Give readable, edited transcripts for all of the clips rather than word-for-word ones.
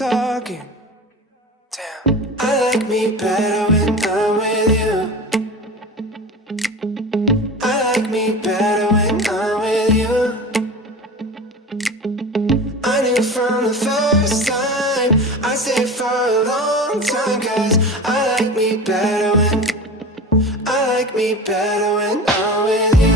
much talking. Damn. I like me better when I'm with you. I like me better when I'm with you. I knew from the first time I'd stay for a long time, 'cause I like me better when I'm with you.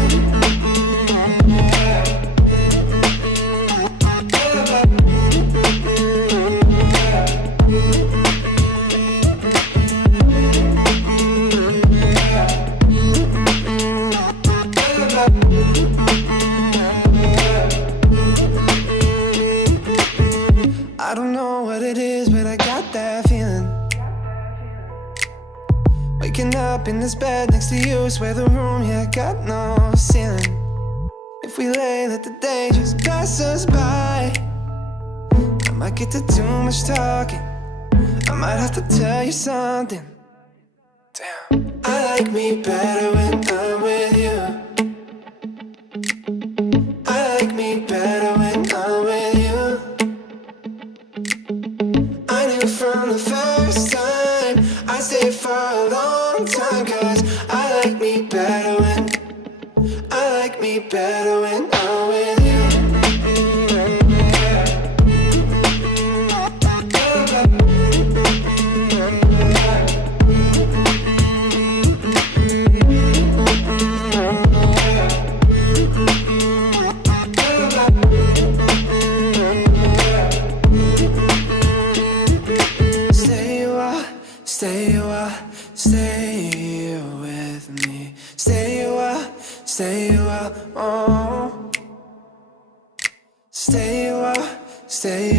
I don't know what it is, but I got that feeling. Waking up in this bed next to you, swear the room, yeah, got no ceiling. If we lay, let the day just pass us by. I might get to too much talking. I might have to tell you something. Damn. I like me better when I'm with you. I like me better when I'm with you. I knew from the first time I'd stay for a long time, 'cause I like me better when I'm with you. Stay with me. Stay a while, oh. Stay a while, stay